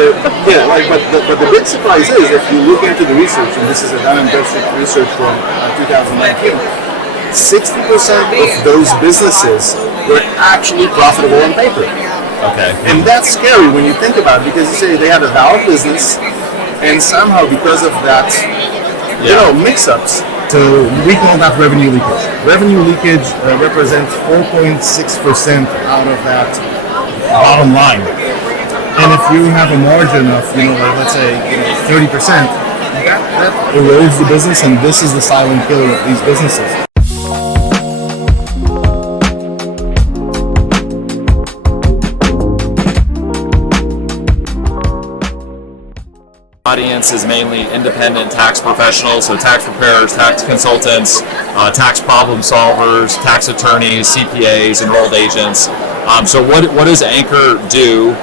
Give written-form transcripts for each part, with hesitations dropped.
but the big surprise is if you look into the research, and this is a Dun & Bradstreet research from 2019, 60% of those businesses were actually profitable on paper. Okay. And that's scary when you think about it, because you say they had a valid business, and somehow because of that, mix-ups, we call that revenue leakage. Revenue leakage represents 4.6% out of that bottom line. And if you have a margin of, let's say, 30%, that erodes the business, and this is the silent killer of these businesses. Audience is mainly independent tax professionals, so tax preparers, tax consultants, tax problem solvers, tax attorneys, CPAs, enrolled agents. So what does Ankor do?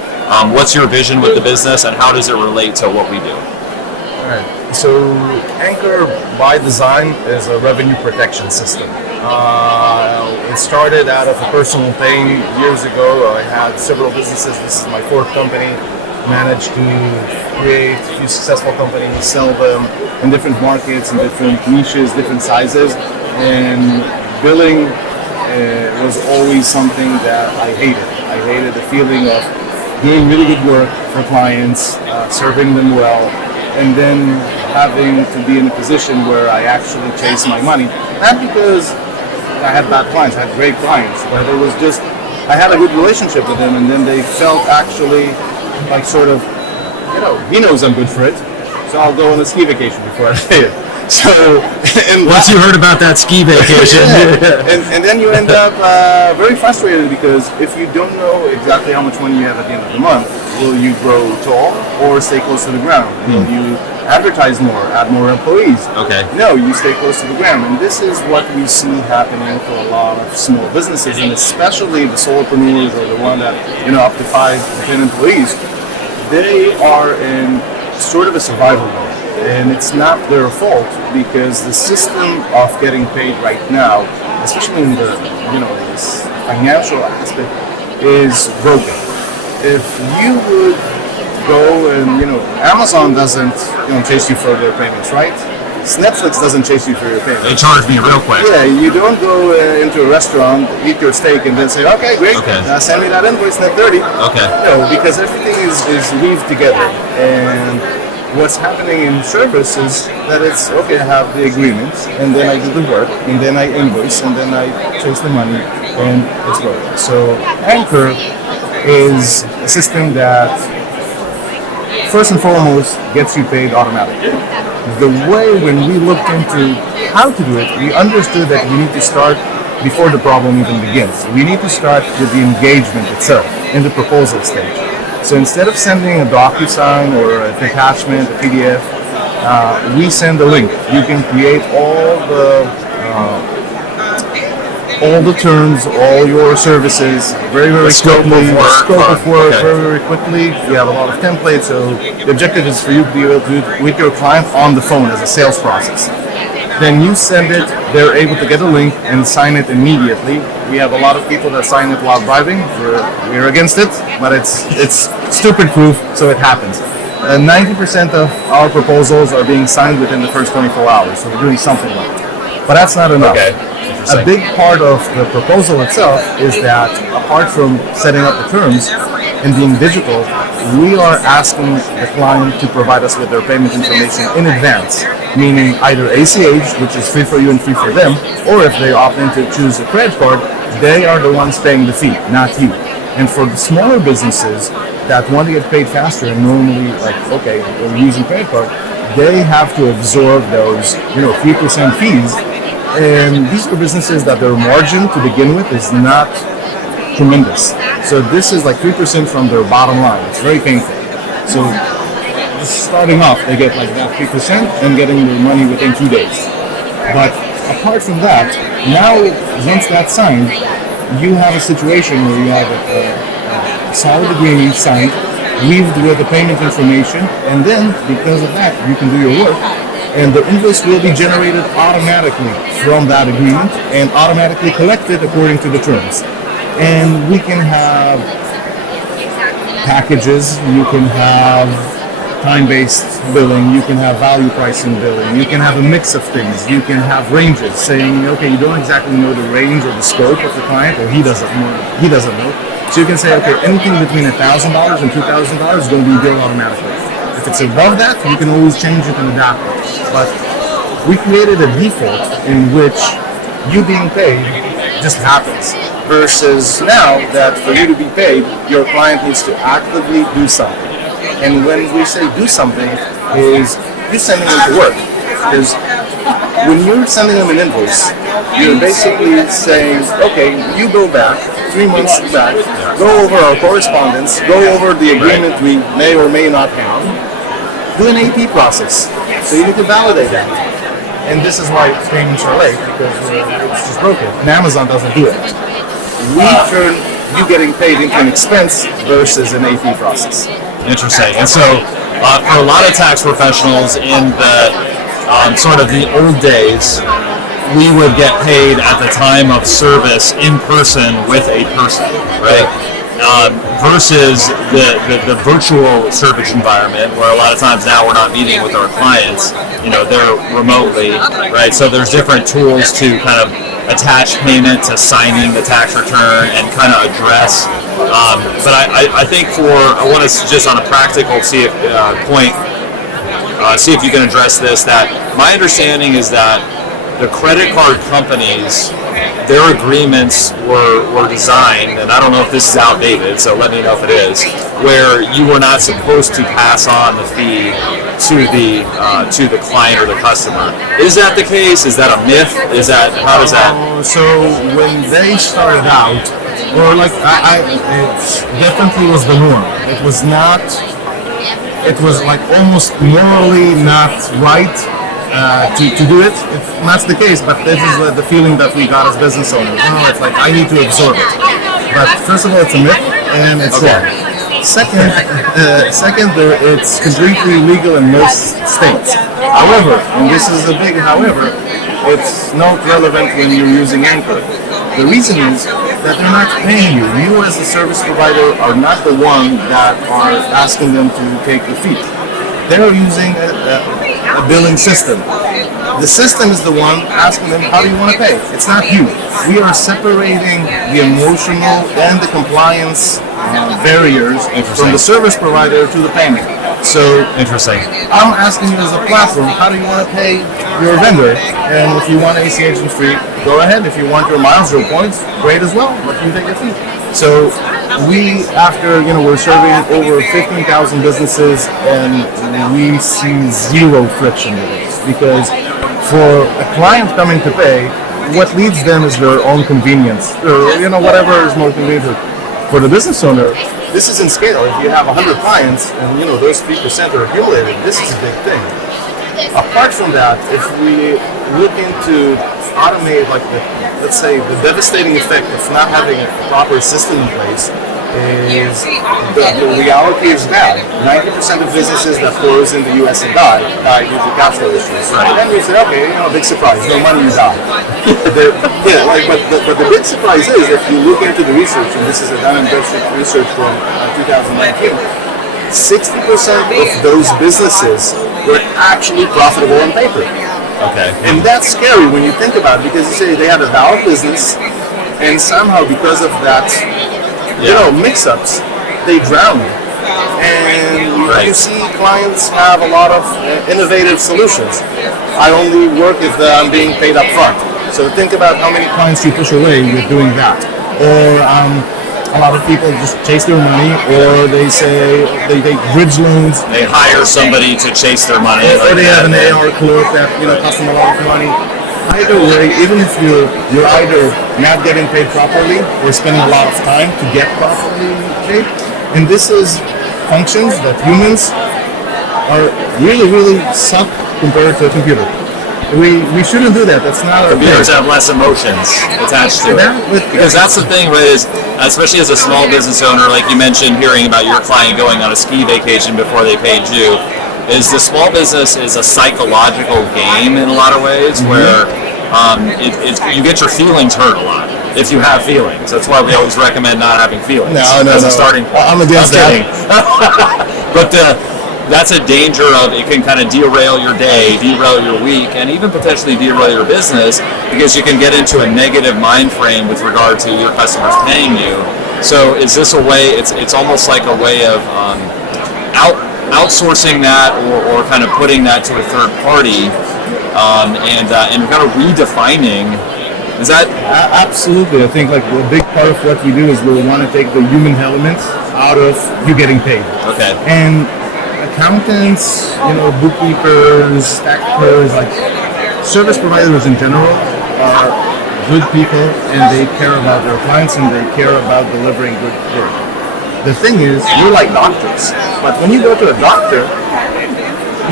What's your vision with the business, and how does it relate to what we do? All right. So Ankor, by design, is a revenue protection system. It started out of a personal thing years ago. I had several businesses. This is my fourth company. Managed to create a few successful companies, sell them in different markets, in different niches, different sizes, and billing was always something that I hated. I hated the feeling of doing really good work for clients, serving them well, and then having to be in a position where I actually chase my money. Not because I had bad clients, I had great clients, but it was just, I had a good relationship with them, and then they felt actually like sort of, he knows I'm good for it, so I'll go on a ski vacation before I pay it. So, once you heard about that ski vacation, and then you end up very frustrated, because if you don't know exactly how much money you have at the end of the month, will you grow tall or stay close to the ground? Will you advertise more, add more employees? Okay. No, you stay close to the ground, and this is what we see happening for a lot of small businesses, and especially the solopreneurs or the one that up to 5 to 10 employees. They are in sort of a survival mode, and it's not their fault, because the system of getting paid right now, especially in the this financial aspect, is broken. If you would go and Amazon doesn't chase you for their payments, right? Netflix doesn't chase you for your payments. They charge me real quick. Yeah, you don't go into a restaurant, eat your steak, and then say, okay, great, send me that invoice, net 30. Okay. No, because everything is weaved together. And what's happening in service is that it's, okay, I have the agreement, and then I do the work, and then I invoice, and then I chase the money, and it's working. So Ankor is a system that, first and foremost, gets you paid automatically. The way when we looked into how to do it, we understood that we need to start before the problem even begins. We need to start with the engagement itself in the proposal stage. So instead of sending a DocuSign or an attachment, a PDF, we send a link. You can create all the terms, all your services very, very quickly. Scope of work, very, very quickly. We have a lot of templates, so the objective is for you to be able to do it with your client on the phone as a sales process. Then you send it, they're able to get a link and sign it immediately. We have a lot of people that sign it while driving. We're against it, but it's stupid proof, so it happens. 90% of our proposals are being signed within the first 24 hours, so we're doing something like that. But that's not enough. Okay. A big part of the proposal itself is that, apart from setting up the terms and being digital, we are asking the client to provide us with their payment information in advance, meaning either ACH, which is free for you and free for them, or if they opt in to choose a credit card, they are the ones paying the fee, not you. And for the smaller businesses that want to get paid faster and normally, they're using credit card, they have to absorb those, 3% fees. And these are businesses that their margin to begin with is not tremendous. So this is like 3% from their bottom line. It's very painful. So just starting off, they get like that 3% and getting their money within 2 days. But apart from that, now once that's signed, you have a situation where you have a solid agreement signed, weaved with the payment information, and then because of that, you can do your work. And the invoice will be generated automatically from that agreement and automatically collected according to the terms. And we can have packages, you can have time-based billing, you can have value pricing billing, you can have a mix of things, you can have ranges saying, okay, you don't exactly know the range or the scope of the client, or he doesn't know. So you can say, okay, anything between $1,000 and $2,000 is going to be billed automatically. If it's above that, you can always change it and adapt it. But we created a default in which you being paid just happens. Versus now that for you to be paid, your client needs to actively do something. And when we say do something, is you sending them to work. Because when you're sending them an invoice, you're basically saying, okay, you go back 3 months back, go over our correspondence, go over the agreement we may or may not have, do an AP process. So you need to validate that. And this is why payments are late, because it's just broken. And Amazon doesn't do it. We turn you getting paid into an expense versus an AP process. Interesting. And so for a lot of tax professionals in the sort of the old days, we would get paid at the time of service in person with a person, right? Versus the virtual service environment, where a lot of times now we're not meeting with our clients, they're remotely, right? So there's different tools to kind of attach payment to signing the tax return and kind of address. But I think I want to just on a practical point, see if you can address this, that my understanding is that the credit card companies, their agreements were designed, and I don't know if this is outdated, so let me know if it is, where you were not supposed to pass on the fee to the client or the customer. Is that the case? Is that a myth? How is that? So when they started out, or like it definitely was the norm. It was not. It was like almost morally not right. To do it. It's not the case, but this is the feeling that we got as business owners. It's like I need to absorb it. But first of all, it's a myth and it's wrong. Second, it's completely legal in most states. However, and this is a big however, it's not relevant when you're using Ankor. The reason is that they're not paying you. You as a service provider are not the one that are asking them to take the fee. They're using a billing system. The system is the one asking them, how do you want to pay? It's not you. We are separating the emotional and the compliance barriers from the service provider to the payment. So interesting. I'm asking you as a platform, how do you want to pay your vendor? And if you want ACH and free, go ahead. If you want your miles or points, great as well, but you take a fee. So we, after, we're serving over 15,000 businesses, and we see zero friction with it. Because for a client coming to pay, what leads them is their own convenience, or, whatever is more convenient. For the business owner, this is in scale. If you have 100 clients, and, those 3% are accumulated, this is a big thing. Apart from that, if we look into automate, like let's say the devastating effect of not having a proper system in place is the reality is bad. 90% of businesses that close in the U.S. and die due to cash flow issues. Right. And then we say, okay, big surprise, no money, you die. But the big surprise is, if you look into the research, and this is a Dun & Bradstreet research from 2019, 60% of those businesses were actually profitable on paper. Okay. And that's scary when you think about it, because you say they had a valid business, and somehow because of that, mix-ups, they drown. And you see clients have a lot of innovative solutions. I only work if I'm being paid up front. So think about how many clients you push away with doing that. Or a lot of people just chase their money, or they say they take bridge loans. They hire somebody to chase their money. Or they have an AR clerk that costs them a lot of money. Either way, even if you're either not getting paid properly or spending a lot of time to get properly paid, and this is functions that humans are really suck compared to a computer. We shouldn't do that. That's not our thing. Computers have less emotions attached to it. Because that's the thing, right, is especially as a small business owner, like you mentioned, hearing about your client going on a ski vacation before they paid you, is the small business is a psychological game in a lot of ways, where you get your feelings hurt a lot. if you have feelings. That's why we always recommend not having feelings No, as a starting point. I'm against kidding. that. But that's a danger of it can kind of derail your day, derail your week, and even potentially derail your business because you can get into a negative mind frame with regard to your customers paying you. So is this a way? It's almost like a way of outsourcing that or kind of putting that to a third party and kind of redefining. Is that Absolutely? I think like a big part of what we do is we want to take the human element out of you getting paid. okay? And accountants, bookkeepers, tax preparers, like service providers in general are good people and they care about their clients and they care about delivering good work. The thing is, we're like doctors, but when you go to a doctor,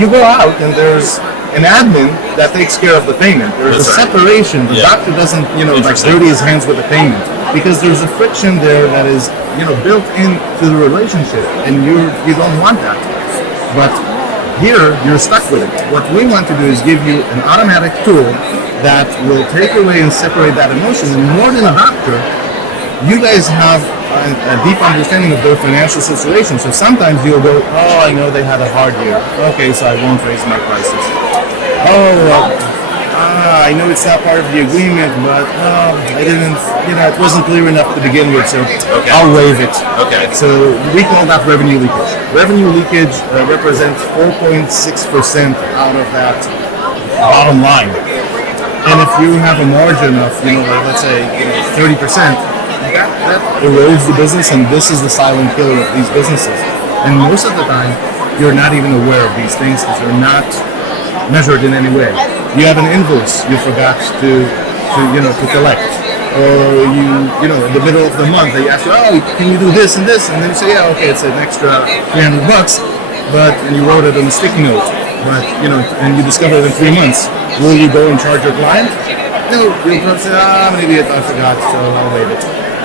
you go out and there's an admin that takes care of the payment. There's That's a right. separation. The Yeah. doctor doesn't, Interesting. dirty his hands with the payment because there's a friction there that is, built into the relationship, and you don't want that. But here, you're stuck with it. What we want to do is give you an automatic tool that will take away and separate that emotion. And more than a doctor, you guys have a deep understanding of their financial situation. So sometimes you'll go, oh, I know they had a hard year. Okay, so I won't raise my prices. I know it's not part of the agreement, but I didn't, it wasn't clear enough to begin with, so Okay. I'll waive it. Okay. So we call that revenue leakage. Revenue leakage represents 4.6% out of that bottom line. And if you have a margin of, let's say 30%, that erodes the business, and this is the silent killer of these businesses. And most of the time, you're not even aware of these things because they're not measured in any way. You have an invoice you forgot to collect, or in the middle of the month they ask you, oh, can you do this and this, and then you say, yeah, okay, it's an extra $300, and you wrote it on a sticky note, but and you discover it in 3 months. Will you go and charge your client? No, you'll probably say, I'm an idiot, I forgot, so I'll waive it.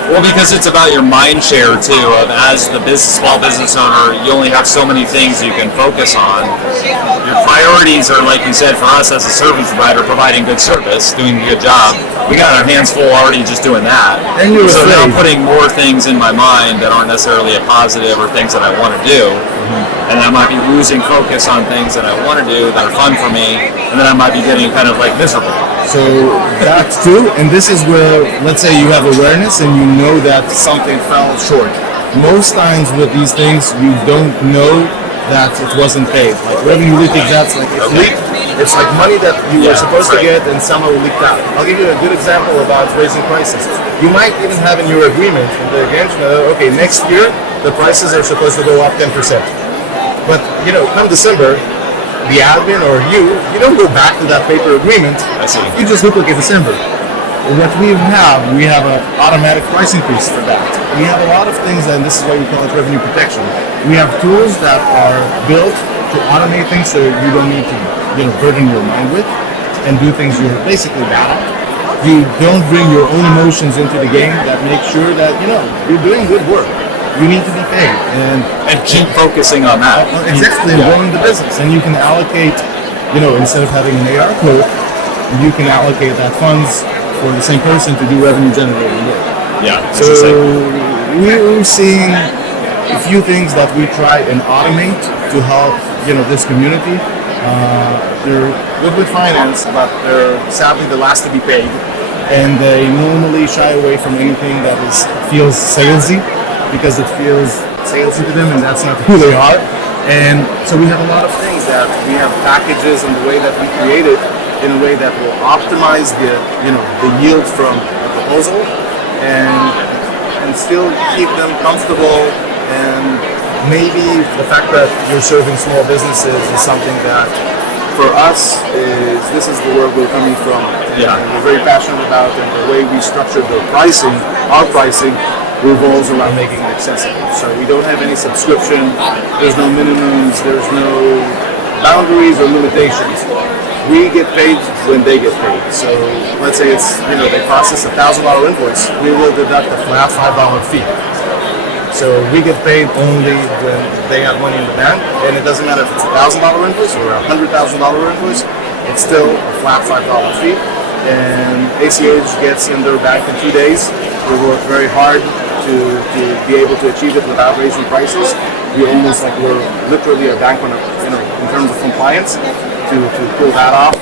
Well, because it's about your mind share too. Of as the small business owner, you only have so many things you can focus on. Your priorities are, like you said, for us as a service provider, providing good service, doing a good job. We got our hands full already just doing that. And you're so now I'm afraid. putting more things in my mind that aren't necessarily a positive or things that I want to do. And I might be losing focus on things that I want to do that are fun for me, and then I might be getting kind of like miserable. So that's true, and this is where, let's say you have awareness and you know that something fell short. Most times with these things, you don't know that it wasn't paid. Like revenue leakage, that's like it's leaked. It's like money that you were supposed to get and somehow leaked out. I'll give you a good example about raising prices. You might even have in your agreement, in the agreement, okay, next year the prices are supposed to go up 10%. But come December, the admin or you don't go back to that paper agreement. I see. You just look like in December. What we have an automatic price increase for that. We have a lot of things, and this is why we call it revenue protection. We have tools that are built to automate things so you don't need to, burden your mind with and do things you're basically bad at. You don't bring your own emotions into the game. That makes sure that you're doing good work. You need to be paid, And keep focusing on that. exactly, growing the business, and you can allocate, instead of having an AR clerk, you can allocate that funds for the same person to do revenue generating work. Yeah. So we're seeing a few things that we try and automate to help this community. They're good with finance, but they're sadly the last to be paid, and they normally shy away from anything that feels salesy, because it feels salesy to them, and that's not who they are. And so we have a lot of things that we have packages and the way that we create it in a way that will optimize the yield from a proposal and still keep them comfortable. And maybe the fact that you're serving small businesses is something that for us this is the world we're coming from. Yeah. And we're very passionate about, and the way we structure our pricing revolves around making it accessible. So we don't have any subscription, there's no minimums, there's no boundaries or limitations. We get paid when they get paid. So let's say it's, they process a $1,000 invoice, we will deduct a flat $5 fee. So we get paid only when they have money in the bank, and it doesn't matter if it's a $1,000 invoice or a $100,000 invoice, it's still a flat $5 fee. and ACH gets in their bank in 2 days. We work very hard to be able to achieve it without raising prices. We almost like we're literally a bank on in terms of compliance to pull that off.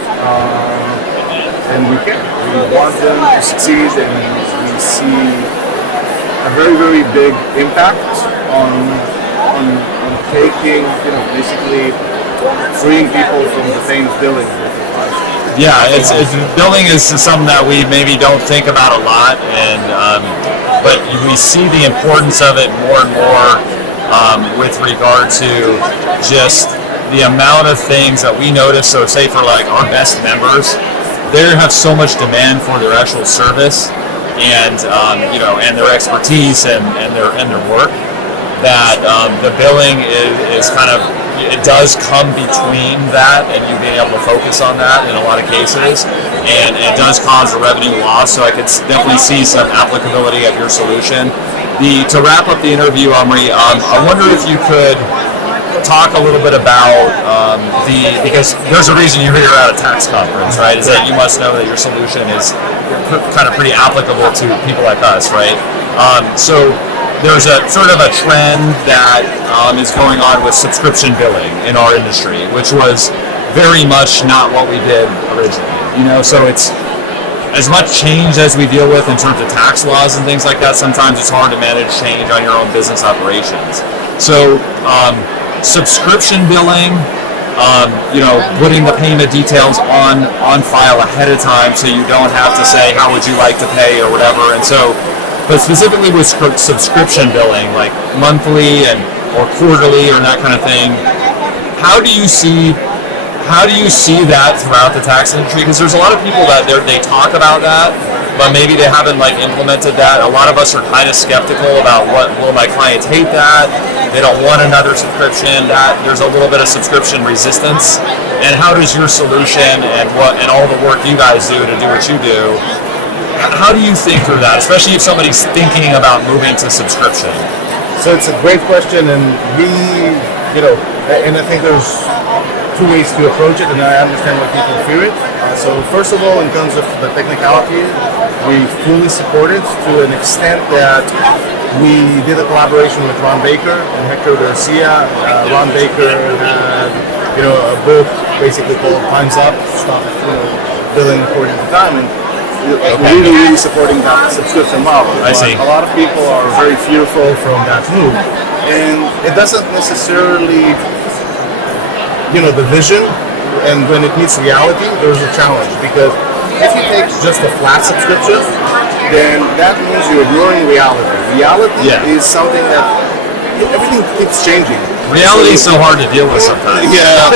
And we can. We want them to succeed, and we see a very, very big impact on taking, basically freeing people from the pain of billing. Yeah, it's billing is something that we maybe don't think about a lot, and but we see the importance of it more and more with regard to just the amount of things that we notice. So, say for like our best members, they have so much demand for their actual service, and and their expertise and their work, that the billing is kind of, it does come between that and you being able to focus on that in a lot of cases, and it does cause a revenue loss. So I could definitely see some applicability of your solution. To wrap up the interview, Omry, I wonder if you could talk a little bit about because there's a reason you're here at a tax conference, right? Is that you must know that your solution is kind of pretty applicable to people like us, right? So there's a sort of a trend that is going on with subscription billing in our industry, which was very much not what we did originally. So it's as much change as we deal with in terms of tax laws and things like that. Sometimes it's hard to manage change on your own business operations. So subscription billing, putting the payment details on file ahead of time, so you don't have to say how would you like to pay or whatever. And so, but specifically with subscription billing, like monthly or quarterly or that kind of thing, how do you see that throughout the tax industry? Because there's a lot of people that they talk about that, but maybe they haven't implemented that. A lot of us are kind of skeptical about will my clients hate that? They don't want another subscription. That there's a little bit of subscription resistance. And how does your solution and all the work you guys do to do what you do? How do you think through that, especially if somebody's thinking about moving to subscription? So it's a great question, and and I think there's two ways to approach it, and I understand why people fear it. So first of all, in terms of the technicality, we fully support it to an extent that we did a collaboration with Ron Baker and Hector Garcia. Ron Baker had a book basically called Time's Up, Stop Billing According to Time, and really supporting that subscription model. I see. A lot of people are very fearful from that move, and it doesn't necessarily, the vision, and when it meets reality, there's a challenge, because if you take just a flat subscription, then that means you're ignoring reality. Reality is something that everything keeps changing. Reality is so hard to deal with sometimes. Yeah.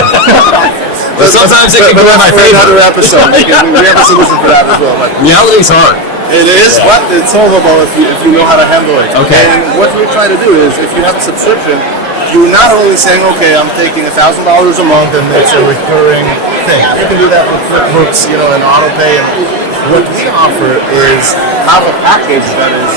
But sometimes it can go in my favor. Another episode. We have a solution for that as well. But reality's hard. It is, but it's solvable if you know how to handle it. Okay. And what we try to do is, if you have a subscription, you're not only saying, okay, I'm taking $1,000 a month and it's a recurring thing. You can do that with QuickBooks, and auto pay. And what we offer is have a package that is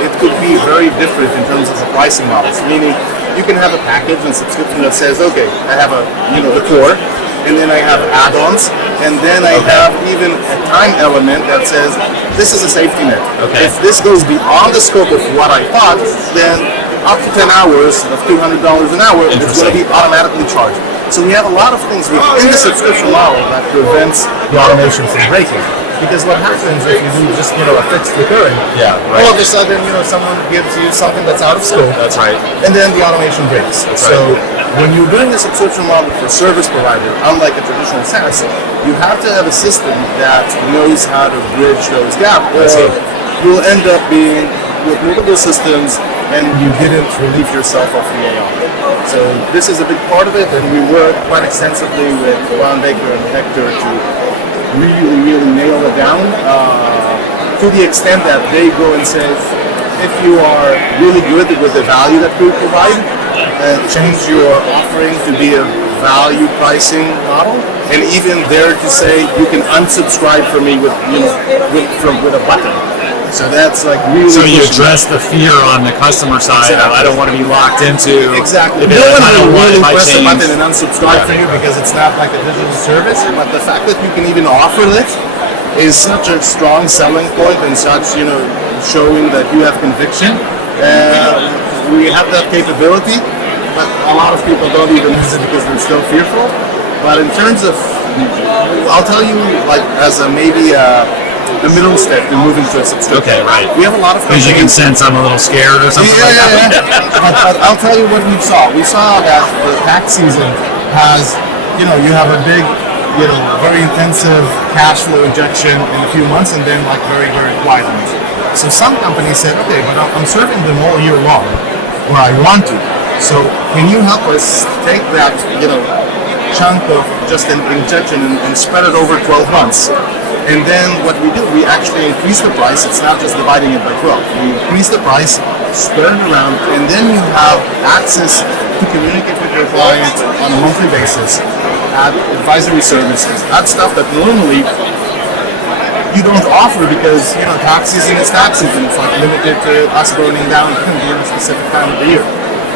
it could be very different in terms of the pricing models. Meaning, you can have a package and subscription that says, okay, I have the core, and then I have add-ons, and then I have even a time element that says, this is a safety net. Okay. If this goes beyond the scope of what I thought, then up to 10 hours of $200 an hour, it's going to be automatically charged. So we have a lot of things within the subscription model that prevents the automation from breaking. Because what happens if you do just a fixed recurring? Yeah, right. All of a sudden, someone gives you something that's out of scope. That's right. And then the automation breaks. That's so right. when you're doing a subscription model for a service provider, unlike a traditional SaaS, you have to have a system that knows how to bridge those gaps. Or you'll end up being with multiple systems and you didn't relieve yourself of the AI. So this is a big part of it, and we work quite extensively with Ron Baker and Hector to really nail it down to the extent that they go and say, if you are really good with the value that we provide, change your offering to be a value pricing model, and even there to say you can unsubscribe from me with a button. So that's really. So you address the fear on the customer side. Exactly. I don't want to be locked into. Exactly. You don't want to really press a button and unsubscribe from you because it's not like a digital service. But the fact that you can even offer this is such a strong selling point and such, showing that you have conviction. We have that capability, but a lot of people don't even use it because they're still fearful. But in terms of, I'll tell you, like as a maybe a middle step in moving to a subscription. Okay, right. We have a lot of Because you can sense I'm a little scared or something like that. but I'll tell you what we saw. We saw that the tax season has, you have a big, very intensive cash flow injection in a few months and then like very, very quiet ones. So some companies said, okay, but I'm serving them all year long where I want to. So can you help us take that, chunk of just an injection and spread it over 12 months? And then what we do, we actually increase the price. It's not just dividing it by 12. We increase the price, spread it around, and then you have access to communicate with your client on a monthly basis, add advisory services, add stuff that normally you don't offer because, tax season is tax season. It's like limited to us burning down during a specific time of the year.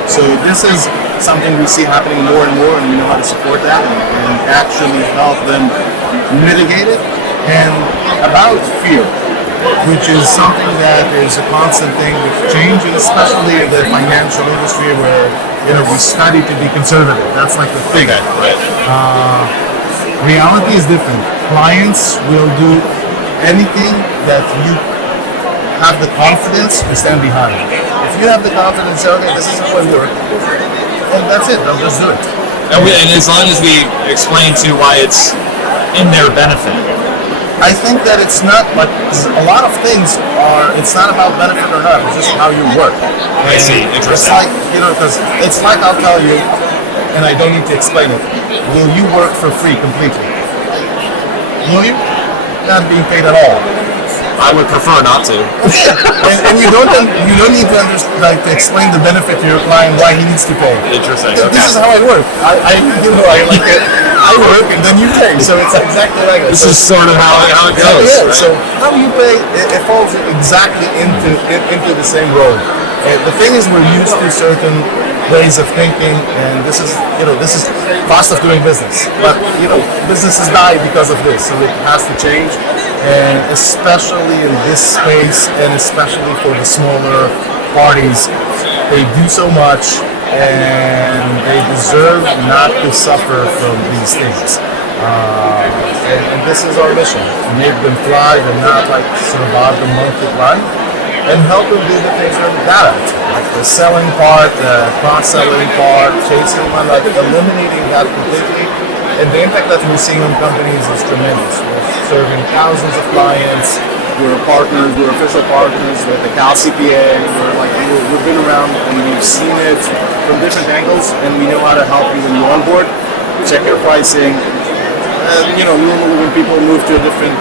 So this is something we see happening more and more, and we know how to support that and actually help them mitigate it. And about fear, which is something that is a constant thing with change, and especially in the financial industry where we study to be conservative. That's like the thing. Okay, right. Reality is different. Clients will do anything that you have the confidence to stand behind. If you have the confidence, say, okay, this is how I work, then that's it. They'll just do it. And as long as we explain to why it's in their benefit. I think that it's not like a lot of things are. It's not about benefit or not. It's just how you work. I see. Interesting. It's like because it's like I'll tell you, and I don't need to explain it. Will you work for free completely? Will you? Not being paid at all. I would prefer not to. and you don't need to to explain the benefit to your client why he needs to pay. Interesting. So this is how I work. I like it. I work and then you pay. So it's exactly like This is sort of how it goes. Yeah. Right? So how you pay, it falls exactly into the same role. And the thing is, we're used to certain ways of thinking, and this is cost of doing business. But businesses die because of this, so it has to change. And especially in this space, and especially for the smaller parties, they do so much, and they deserve not to suffer from these things. And this is our mission: to make them thrive and not like survive the monthly grind, and help them do the things they're bad at, like the selling part, the cross-selling part, chasing one, like eliminating that completely. And the impact that we're seeing on companies is tremendous. We're serving thousands of clients. We're partners. We're official partners with the Cal CPA. We've been around and we've seen it from different angles, and we know how to help you when you onboard. Check your pricing. Normally when people move to a different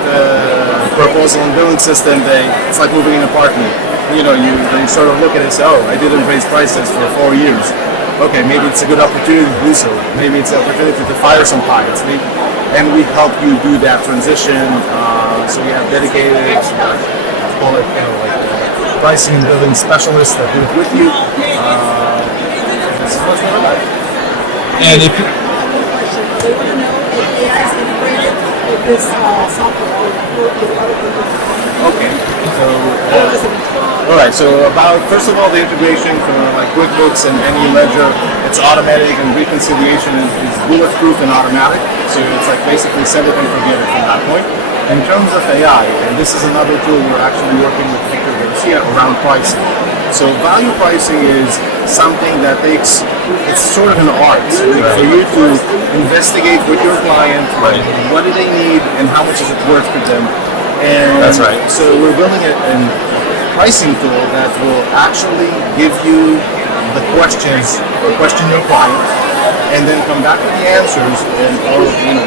proposal and billing system, it's like moving an apartment. They sort of look at it and say, oh, I didn't raise prices for 4 years. Okay, maybe it's a good opportunity to do so. Maybe it's an opportunity to fire some clients. And we help you do that transition. So we have dedicated, call it, pricing and billing specialists that do it with you. This is what's going on. And if this software Okay, so all right. So first of all, the integration for like QuickBooks and any ledger, it's automatic, and reconciliation is bulletproof and automatic. So it's like basically set it and forget it from that point. In terms of AI, and this is another tool we're actually working with Victor Garcia around pricing. So value pricing is something that it's sort of an art for you to investigate with your client, what do they need and how much is it worth for them. And that's right. So we're building a pricing tool that will actually give you the questions or question your client, and then come back with the answers, and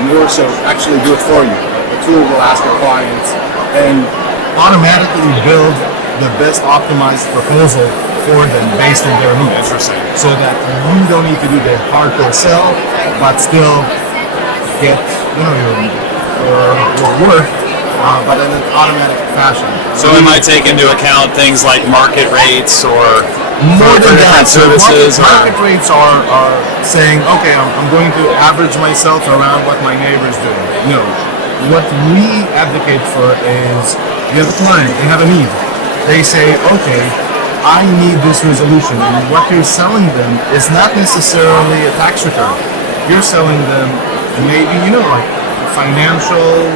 more so actually do it for you. The tool will ask your clients and automatically build the best optimized proposal for them based on their needs. Interesting. So that you don't need to do the hardcore sell, but still get your worth. But in an automatic fashion. So it might take into account things like market rates or more than different that. services. Market rates are saying, okay, I'm going to average myself around what my neighbor's doing. No, what we advocate for is you have a client, they have a need. They say, okay, I need this resolution. And what you're selling them is not necessarily a tax return. You're selling them maybe, like financial,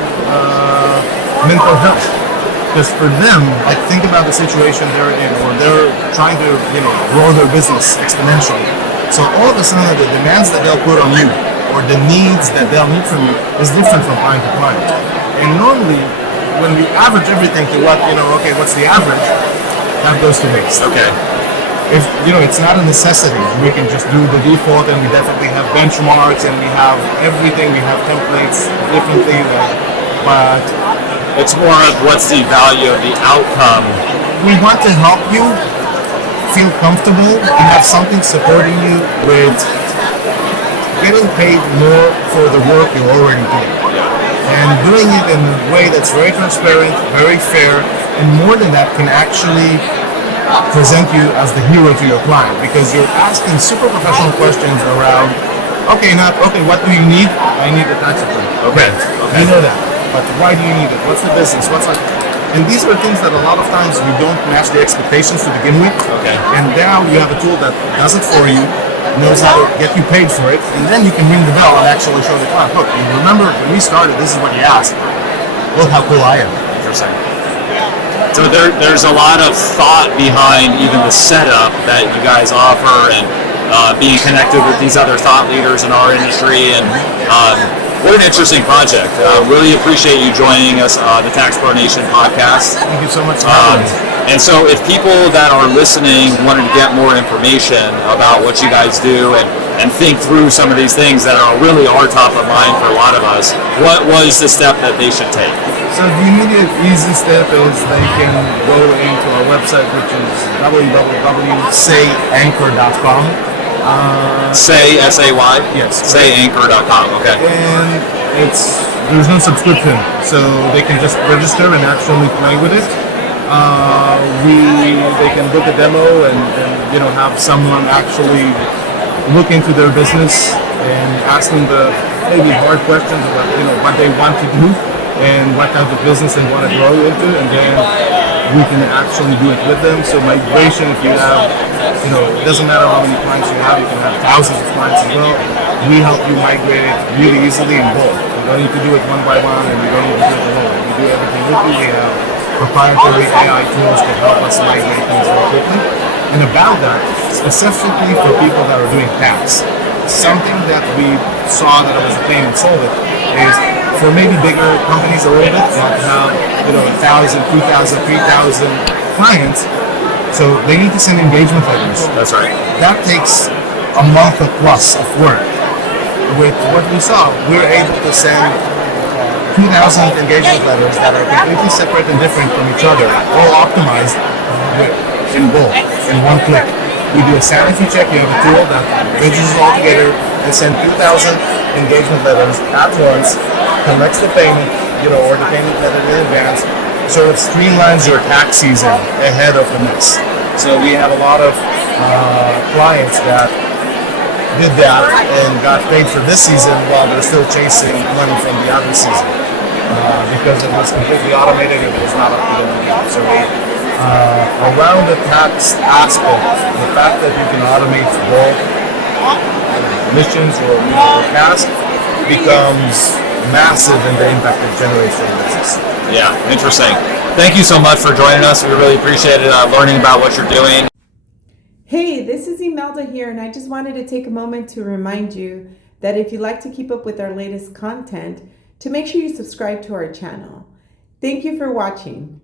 mental health. Because for them, like think about the situation they're in, or they're trying to, grow their business exponentially. So all of a sudden, the demands that they'll put on you, or the needs that they'll need from you, is different from client to client. And normally, when we average everything to what, what's the average, that goes to waste. Okay. If it's not a necessity, we can just do the default, and we definitely have benchmarks, and we have everything. We have templates differently, but It's more of what's the value of the outcome. we want to help you feel comfortable and have something supporting you with getting paid more for the work you're already doing. And doing it in a way that's very transparent, very fair, and more than that can actually present you as the hero to your client, because you're asking super professional questions around, okay, what do you need? I need a tax return. Okay. You know that. But why do you need it? What's the business? And these are things that a lot of times we don't match the expectations to begin with. Okay. And now you have a tool that does it for you, knows how to get you paid for it, and then you can ring the bell and actually show the client, look, you remember when we started, this is what you asked. Look how cool I am. Interesting. So there's a lot of thought behind even the setup that you guys offer, and being connected with these other thought leaders in our industry, and what an interesting project. Really appreciate you joining us on the Tax Pro Nation podcast. Thank you so much for having me. And so if people that are listening wanted to get more information about what you guys do, and think through some of these things that really are top of mind for a lot of us, what was the step that they should take? So the immediate easy step is they can go into our website, which is www.sayankor.com. Say, S-A-Y? Yes. Sayankor.com, okay. And there's no subscription, so they can just register and actually play with it. They can book a demo and have someone actually look into their business and ask them the maybe hard questions about what they want to do and what type of business they want to grow into, and then we can actually do it with them. So migration, if you have, it doesn't matter how many clients you can have thousands of clients as well. We help you migrate it really easily in bulk. You don't need to do it one by one, and you don't need to do it alone. We do everything with you. We have proprietary AI tools to help us migrate things very quickly. And about that, specifically for people that are doing tax, something that we saw that was a pain and solve it is for maybe bigger companies a little bit that have 1,000, 2,000, 3,000 clients, so they need to send engagement letters. That's right. That takes a month or plus of work. With what we saw, we're able to send 2,000 engagement letters that are completely separate and different from each other, all optimized in bulk, in one click. We do a sanity check. You have a tool that registers all together and sends 2,000 engagement letters at once, collects the payment, or the payment letter in advance, so it streamlines your tax season ahead of the mess. So we have a lot of clients that did that and got paid for this season while they're still chasing money from the other season because it was completely automated and it was not up to them. So around the tax aspect, the fact that you can automate both missions or task becomes massive in the impact it generates for the business. Yeah, interesting. Thank you so much for joining us. We really appreciate it, learning about what you're doing. Hey, this is Imelda here, and I just wanted to take a moment to remind you that if you'd like to keep up with our latest content, to make sure you subscribe to our channel. Thank you for watching.